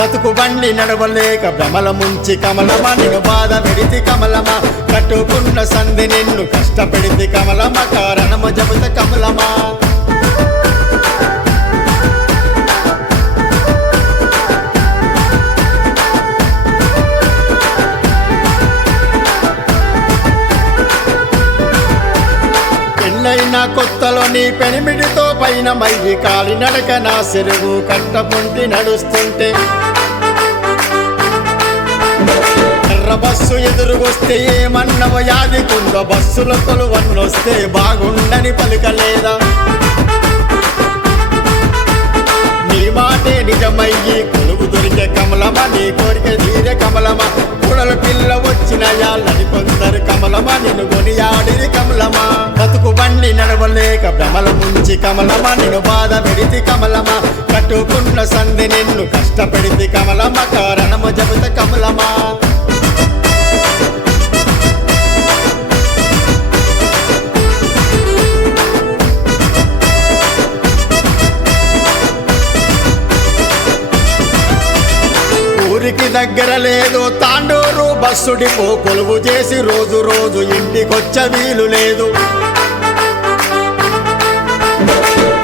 బతుకు బండి నడవలేక భ్రమల ముంచి కమలమా నేను బాధ పెడితి కమలమా కట్టుకున్న సంధి నిన్ను కష్టపెడితి కమలమా కారణమ జబుత కమలమా పెళ్ళైన కొత్తలో నీ పెనిమిడితో పైన మయ్యి కాలి నడక నా చెరువు కట్టపుంటి నడుస్తుంటే. బస్సు ఎదురుగొస్తే ఏమన్నవ యాది? కుంద బస్సుల కొలువన్నొస్తే బాగుండని పలుకలేదా నీ మాటే నిజమయ్యి కొలువు దొరికే కమలమ? నీ కోరిక తీరే కమలమా? కూడల పిల్ల వచ్చిన యాళ్ళని కొందరు కమలమా? నిన్ను కొనియాడిరి కమలమా? బతుకు బండి నడవలేక భ్రమల ముంచి కమలమా? నిన్ను బాధ పెడితి కమలమా? కట్టుకున్న సంధి నిన్ను కష్టపెడితి కమలమ? కారణము జబిత కమలమా? దగ్గర లేదు. తాండూరు బస్సు డిపో కొలువు చేసి రోజు రోజు ఇంటికొచ్చ వీలు లేదు.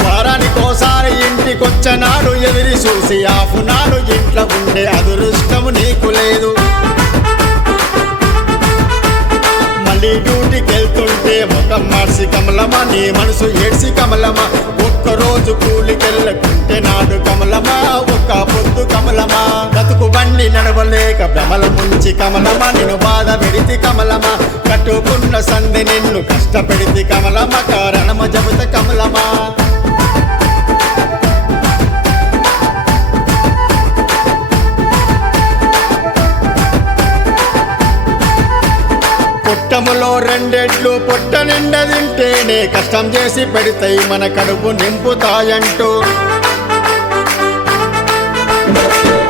వారానికోసారి ఇంటికొచ్చనాడు ఎదిరి చూసి ఆఫ్ ఇంట్లో ఉండే అదృష్టము నీకు లేదు. మళ్ళీ డ్యూటీకి వెళ్తుంటే ముఖం మార్చి కమలమా నీ మనసు ఏడ్చి కమలమా ఒక్క రోజు కూలికెళ్ళకుంటే నాడు కమలమా ఒక్క పొద్దు కమలమా బతుకు బండి నడవలేక భ్రమల ముంచి కమలమా నేను బాధ పెడితి కమలమా కట్టుకున్న సంధి నిన్ను కష్టపెడితి కమలమ కారణమ జబుత కమలమా పుట్టములో రెండెట్లు పొట్ట నిండా తింటేనే కష్టం చేసి పెడతాయి మన కడుపు నింపుతాయంటూ.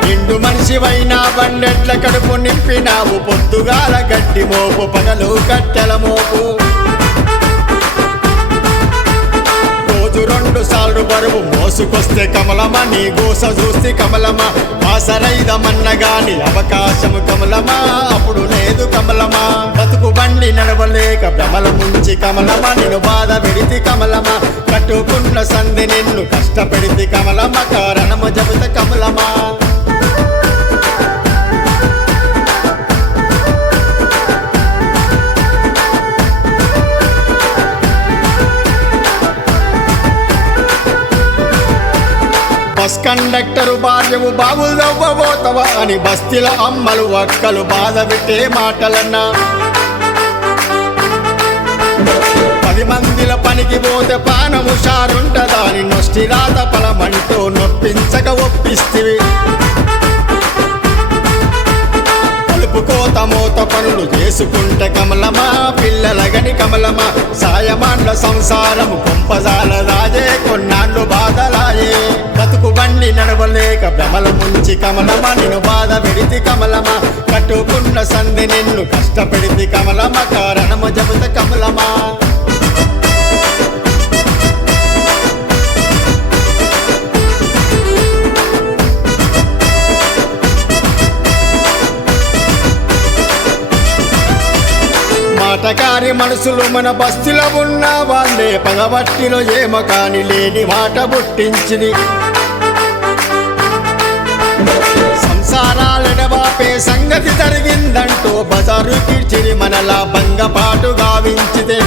నిండు మనిషివైనా బండెట్ల కడుపు నింపినావు. పొద్దుగాల గట్టి మోపు పగలు కట్టెల మోపు. రోజు రెండు సార్లు బరువు మోసుకొస్తే కమలమా నీ గోస చూస్తే కమలమా. ఆసరైదమన్నగాని అవకాశము కమలమా అప్పుడు లేదు కమలమా. బతుకు బండి నడవలేక భ్రమల ముంచి కమలమా నేను బాధ పెడితే కమలమా. కట్టుకున్న సంధి నిన్ను కష్టపెడితి కమలమ కారణము జబిత కమలమా. కండక్టరు భార్యవు బాబులు దవ్వబోతవా అని బస్తీల అమ్మలు ఒక్కలు బాధ పెట్టే మాటలన్నా. పది మందిల పనికి పోతే పానము షారుంటదాని నొష్టి రాత ఫలమంటూ నొప్పించక ఒప్పిస్తివి. కలుపు కోత పనులు చేసుకుంటే కమలమా పిల్లలగని కమలమా సాయమాండ్ల సంసారము కొంపజాల రాజే కొన్న బతుకు నడవలేక భ్రమల ముంచి కమలమా నేను బాధ పెడితి కమలమా కట్టుకున్న సంధి నిన్ను కష్టపెడితి కమలమా కారణమ జబుత కమలమా మాటకారి మనసులు మన బస్తిలో ఉన్న వాళ్ళే పగబట్టిలో ఏమ కాని లేని మాట పుట్టించింది. సంసారాలెడబాపే సంగతి జరిగిందంటూ బజారు కిర్చిరి మనలా భంగపాటు గావించితే.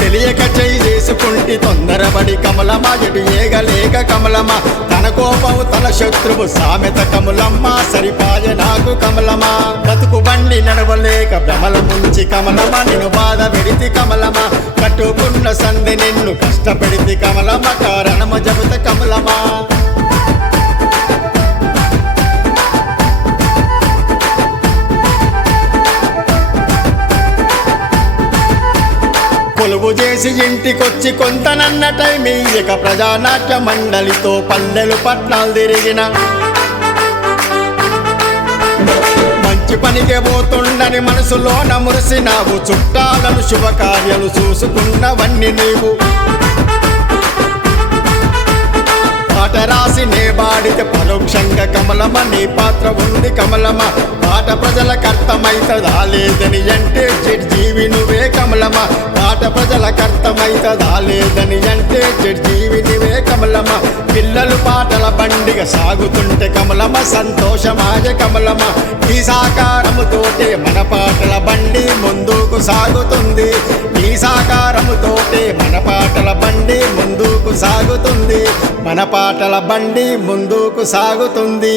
తెలియక చేయి చేసుకుంటి తొందరపడి కమలమా ఎటు ఏగలేక కమలమా తన కోపము తన శత్రువు సామెత కమలమ్మ సరిపాయ నాకు కమలమా బతుకు బండి నడవలేక భ్రమల ముంచి కమలమా నేను బాధ పెడితి కమలమా కట్టుకున్న సంధి నిన్ను కష్టపెడితి కమలమ కారణమ జబుత కమలమా కొలువు చేసి ఇంటికొచ్చి కొంతనన్న టైం ఇక ప్రజానాట్య మండలితో పల్లెలు పట్నాలు తిరిగిన. మంచి పనికి పోతుండని మనసులోన మురిసినావు. చుట్టాలను శుభకార్యాలు చూసుకున్నవన్నీ నీవు. పాట రాసి నే బాడితే పరోక్షంగా కమలమ్మ నీ పాత్ర ఉంది కమలమ్మ. పాట ప్రజలకు కర్తమైతే లేదని అంటే జీవి నువ్వే. కమలమ్మ పాట ప్రజలకు కర్తమైతదా లేదని అంటే జీవి నువ్వే కమలమ్మ. పిల్లలు పాటల బండిగా సాగుతుంటే కమలమ్మ సంతోషమాయ కమలమ్మ. ఈ సాకారముతోటే మన పాటల బండి ముందుకు సాగుతుంది. ఈ సాకారముతోటే మన పాటల బండి ముందుకు సాగుతుంది. మన పాటల బండి ముందుకు సాగుతుంది.